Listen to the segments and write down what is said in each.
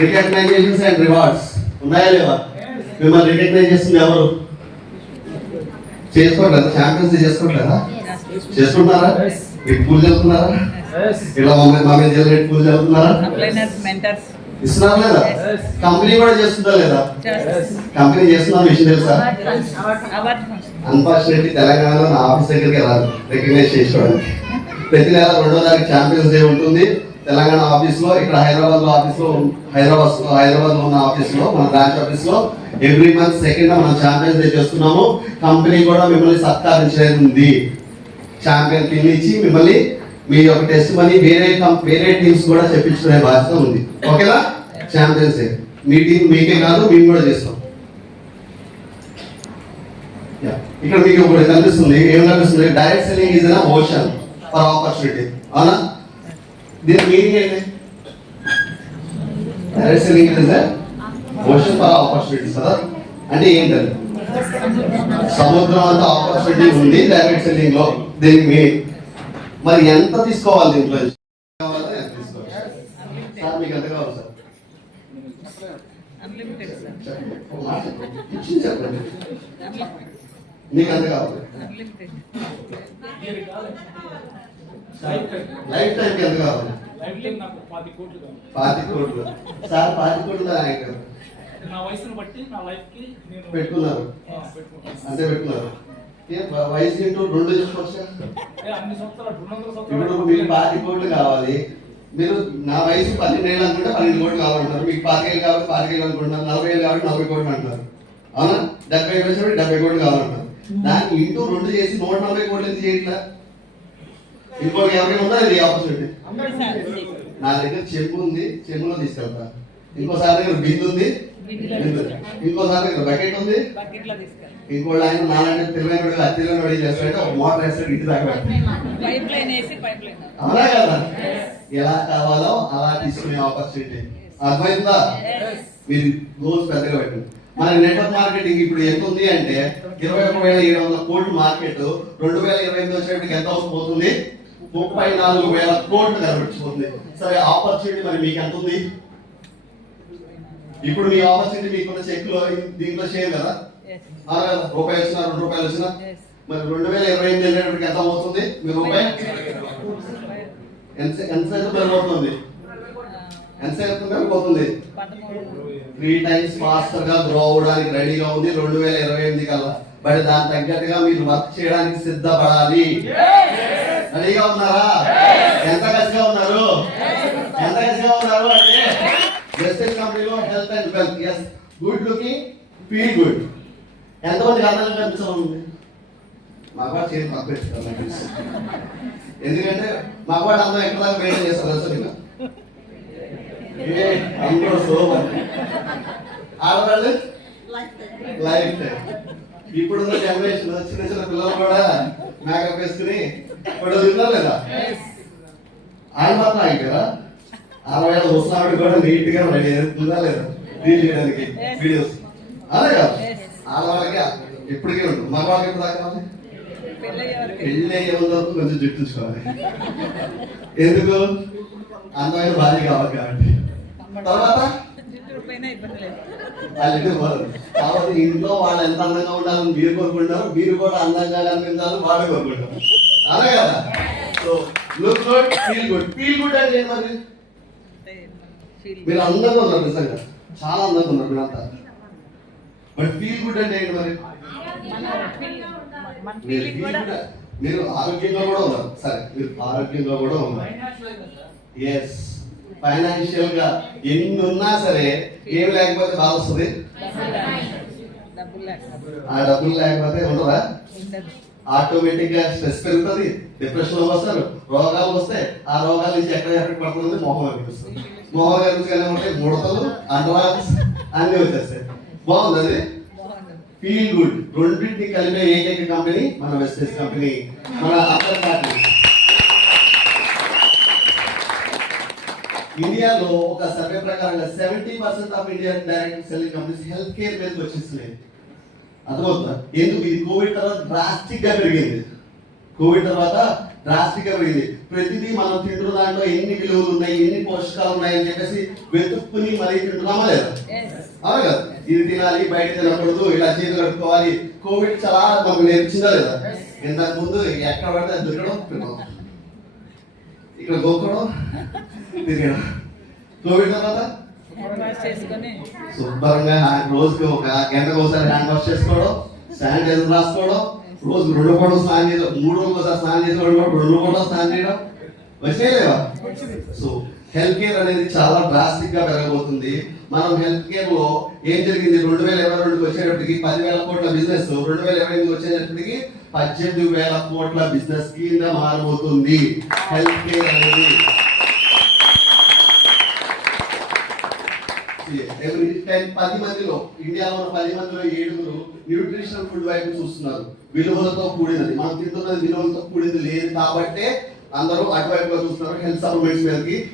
Recognitions and rewards ఉన్నాయా లేవా? మిమ్మల్ని రికగ్నైజ్ చేస్తుంది ఎవరు? చేసుకోవట్లేదా ఛాంపియన్స్ చేసుకోవట్లేదా చేసుకుంటున్నారా? మీకు పూలు చదువుతున్నారా ఇలా మమ్మల్ని మా మీద జరిగే పూలు చదువుతున్నారా ఇస్తున్నారా లేదా? కంపెనీ కూడా చేస్తుందా లేదా? కంపెనీ చేస్తున్నా విషయం తెలుసా? అన్ఫార్చునేట్లీ తెలంగాణలో నా ఆఫీస్ దగ్గరికి రాదు. రికగ్నైజ్ చేసుకోవడానికి. ప్రతి నెల రెండో తారీఖు ఛాంపియన్స్ డే ఉంటుంది. తెలంగాణ ఆఫీస్లో ఇక్కడ హైదరాబాద్లో ఆఫీస్లో హైదరాబాద్ హైదరాబాద్లో ఉన్న ఆఫీస్లో మన బ్రాంచ్ ఆఫీస్లో ఎవ్రీ మంత్ సెకండ్ మనం ఛాంపియన్స్ డే చేస్తున్నాము. కంపెనీ కూడా మిమ్మల్ని సత్కరించేది ఉంది ఛాంపియన్ పిన్ ఇచ్చి మిమ్మల్ని మీ యొక్క టెస్ట్ మనీ వేరే వేరే టీమ్స్ కూడా చెప్పించుకునే బాధ్యత ఉంది. ఓకేనా? ఛాంపియన్స్ డే మీ టీం మీకే కాదు మేము కూడా చేస్తాం. ఇక్కడ మీకు ఇప్పుడు కనిపిస్తుంది. ఏం కనిపిస్తుంది? Direct selling is an ocean for opportunity అవునా? దీని మీనింగ్ ఏంటి? Direct selling ocean for opportunities కదా? అంటే ఏంటది సముద్రం అంత ఆపర్చునిటీ ఉంది డైరెక్ట్ సెల్లింగ్లో. దీనికి మరి ఎంత తీసుకోవాలి దీంట్లో? సార్ మీకు ఎంత కావాలి సార్? మీకు ఎంత కావాలి? Life time. ఎంత కావాలి. పాతి కోట్లు సార్ పాతి కోట్లు ఆయన నా వయసును బట్టి నా లైఫ్కి నేను పెట్టుకున్నారు. అంతే పెట్టుకున్నారు. వయసు ఇంటూ రెండు చేసుకోవచ్చా ఇప్పుడు మీకు పాతి కోట్లు కావాలి. మీరు నా వయసు పన్నెండు ఏళ్ళు అనుకుంటే పన్నెండు కోట్లు కావాలంటారు. మీకు పాతికేళ్ళు కాబట్టి పాతికేళ్ళు అనుకుంటున్నారు. నలభై ఏళ్ళు కాబట్టి నలభై కోట్లు అంటారు అవునా? డెబ్బై ఏళ్ళు వచ్చినప్పుడు డెబ్బై కోట్లు కావాలంటారు. దాన్ని ఇంటూ రెండు చేసి నూట నలభై కోట్లు ఎందుకు చేయట్లా ఇంకోటి ఎవరికి ఉందా ఇది ఆపర్చునిటీ నా దగ్గర చెంబు ఉంది చెంబులో తీసుకెళ్తా. ఇంకోసారి దగ్గర బిందు ఉంది. ఇంకోసారి దగ్గర బకెట్ ఉంది ఇంకోటి ఆయన నాలంటే తెలివైన అత్తిలోని వాడి చేస్తాడంటే ఒక మోటార్ వేస్తాడు ఇంటి దాకా పెడతాడు. పైప్ లైన్ వేసి పైప్ లైన్ అవునా కదా? ఎలా కావాలో అలా తీసుకునే ఆపర్చునిటీ అర్థమైందా? మీరు గోల్స్ పెద్దగా పెట్టండి. మన నెట్వర్క్ మార్కెటింగ్ ఇప్పుడు ఎంత ఉంది అంటే ఇరవై ఒక వేల ఏడు వందల కోట్లు మార్కెట్ రెండు వేల ఇరవై ఎనిమిది వచ్చేటికి ఎంత అవసరమవుతుంది ముప్పై నాలుగు వేల కోట్లు కనిపించిపోతుంది సరే ఆపర్చునిటీ మరి మీకు ఎంత ఉంది ఇప్పుడు మీ ఆపర్చునిటీ మీకున్న చెక్లో దీంట్లో షేర్ కదా? అవునా కదా రూపాయి వచ్చినా రెండు రూపాయలు వచ్చినా? మరి రెండు వేల ఇరవై ఎనిమిది వెళ్ళేటప్పటికి ఎంత అవుతుంది మీ రూపాయి? ఎంత ఎంతసేపు పెరిగిపోతుంది? ఎంతసేపు పెరిగిపోతుంది? పదమూడు. త్రీ టైమ్స్ ఫాస్టర్గా గ్రో అవడానికి రెడీగా ఉంది. రెండు వేల ఇరవై ఎనిమిది కల్లా. బట్ దాని తగ్గట్టుగా మీరు వర్క్ చేయడానికి సిద్ధపడాలి. రెడీగా ఉన్నారా? ఎంత కసిగా ఉన్నారు? ఎంత కసిగా ఉన్నారు అంటే కంపెనీలో health and wealth yes good looking feel good ఎంతమందికి అందంగా కనిపిస్తుంది మగవాడు చేతి తెలుసు. ఎందుకంటే మగవాడు అందం ఎక్కడ దాకా మెయింటైన్ చేస్తారు? ఏ అందరూ సోమర్ ఆడవాళ్ళు? లైఫ్ టైం ఇప్పుడున్న జనరేషన్ చిన్న చిన్న పిల్లలు కూడా మేకప్ వేసుకుని ఫోటో తిన్నారు లేదా? ఆయన మాత్రం అయిపోయారా అరవై ఏళ్ళ ముసలావిడ కూడా నీట్గా రెడీ అవుతుందా లేదా? రీల్ చేయడానికి వీడియోస్ అదే కదా? ఆడవాళ్ళకి ఎప్పటికీ ఉంటుంది మగవాళ్ళకి ఎప్పుడు దాకా పెళ్ళి అయ్యే వరకు కొంచెం జుట్టించుకోవాలి ఎందుకు? అందమైన భార్య కావాలి కాబట్టి. తర్వాత? కాబట్టి ఇంట్లో వాళ్ళు ఎంత అందంగా ఉండాలని మీరు కోరుకుంటారు మీరు కూడా అందంగా కనిపించాలని వాళ్ళు కోరుకుంటారు అదే కదా? So look good feel good feel good అంటే మరి? మీరు అందంగా ఉన్నారు నిజంగా. చాలా అందంగా ఉన్నారు మీరంతా బట్ ఫీల్ గుడ్ అంటే ఏంటి మరి? మీరు ఆరోగ్యంగా కూడా ఉన్నారు. సరే మీరు ఆరోగ్యంగా కూడా ఉన్నారు. ఎస్ ఫైనాన్షియల్గా ఎన్ని ఉన్నా సరే ఏం లేకపోతే బాధ వస్తుంది ఆ డబ్బులు లేకపోతే ఉండదా? ఆటోమేటిక్గా స్ట్రెస్ పెరుగుతుంది డిప్రెషన్ వస్తారు రోగాలు వస్తాయి. ఆ రోగాల నుంచి ఎక్కడ ఎఫెక్ట్ పడుతుంది మొహం అనిపిస్తుంది. మొహం కనిపించగానే ఉంటే ముడతలు అండరాల్స్ అన్ని వచ్చేస్తాయి. బాగుంది అది? ఫీల్ గుడ్ రెండింటిని కలిపే ఏకైక కంపెనీ మన వెస్టేజ్ కంపెనీ మన అదర్ ఇండియాలో ఒక సర్వే ప్రకారంగా seventy percent of Indian direct selling companies health care మీదకి వచ్చేస్తున్నాయి. అర్థమవుతుందా? ఎందుకు? ఇది కోవిడ్ తర్వాత డ్రాస్టిక్గా పెరిగింది. కోవిడ్ తర్వాత డ్రాస్టిక్గా పెరిగింది. ప్రతిదీ మనం తింటున్న దాంట్లో ఎన్ని విలువలు ఉన్నాయి ఎన్ని పోషకాలు ఉన్నాయి అని చెప్పేసి వెతుక్కుని మరీ తింటున్నామా లేదా. అవును కదా? ఇది తినాలి బయట తినకూడదు ఇలా చేతులు కట్టుకోవాలి కోవిడ్ చాలా మనకు నేర్పించిందా లేదా? ఇంతకు ముందు ఎక్కడ పడితే దొరకడం. ఇక్కడ గోకడం కోవిడ్ తర్వాత? శుభ్రంగా హ్యాండ్ రోజుకి ఒక గంటకు ఒకసారి హ్యాండ్ వాష్ చేసుకోవడం శానిటైజర్ రాసుకోవడం రోజు రెండు పూటలు స్నానం చేయడం మూడు రోజులు ఒకసారి స్నానం కూడా రెండు పూటలు స్నానం చేయడం వచ్చినాయి లేవా? సో హెల్త్ కేర్ అనేది చాలా డ్రాస్టిక్గా పెరగబోతుంది. మనం హెల్త్ కేర్లో ఏం జరిగింది? రెండు వేల ఇరవై రెండుకి వచ్చేటప్పటికి పదివేల కోట్ల బిజినెస్ రెండు వేల ఇరవై ఎనిమిది వచ్చేటప్పటికి పద్దెనిమిది వేల కోట్ల బిజినెస్ కింద మారబోతుంది. హెల్త్ కేర్ అనేది ఎవ్రీ టెన్ పది మందిలో ఇండియాలో ఉన్న పది మందిలో ఏడుగురు న్యూట్రిషనల్ ఫుడ్ వైపు చూస్తున్నారు. విలువలతో కూడినది. మనం తింటున్నది విలువలతో కూడింది లేదు కాబట్టే అందరూ అటువైపుగా చూస్తున్నారు. హెల్త్ సప్లిమెంట్స్ మీదకి.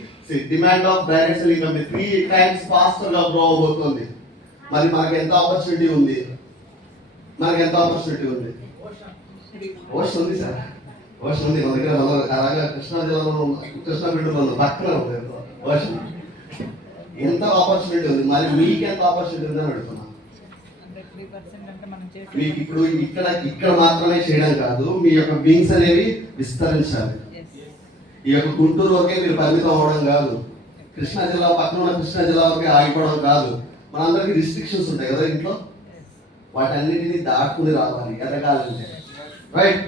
Demand of direct sell three times ఫాస్టర్గా grow అవబోతుంది. మరి మనకి ఎంత ఆపర్చునిటీ ఉంది? మనకి ఎంత ఆపర్చునిటీ ఉంది? ఓషన్ ఉంది సార్. ఓషన్ ఉంది. మన దగ్గర అలాగే కృష్ణా జిల్లాలో కృష్ణా బిడ్డలో పక్కన ఉంది. ఓషన్ ఎంత ఆపర్చునిటీ ఉంది? మరి మీకు ఎంత ఆపర్చునిటీ ఉందని అడుగుతున్నా. మీకు ఇప్పుడు ఇక్కడ ఇక్కడ మాత్రమే చేయడం కాదు మీ యొక్క బీన్స్ అనేవి విస్తరించాలి. ఈ యొక్క గుంటూరు వరకే మీరు పరిమితం అవ్వడం కాదు. కృష్ణా జిల్లా పక్కన ఉన్న కృష్ణా జిల్లా వరకే ఆగిపోవడం కాదు. మనందరికి రిస్ట్రిక్షన్స్ ఉంటాయి కదా ఇంట్లో? వాటన్నిటిని దాటుకుని రావాలి ఎదగాలంటే. రైట్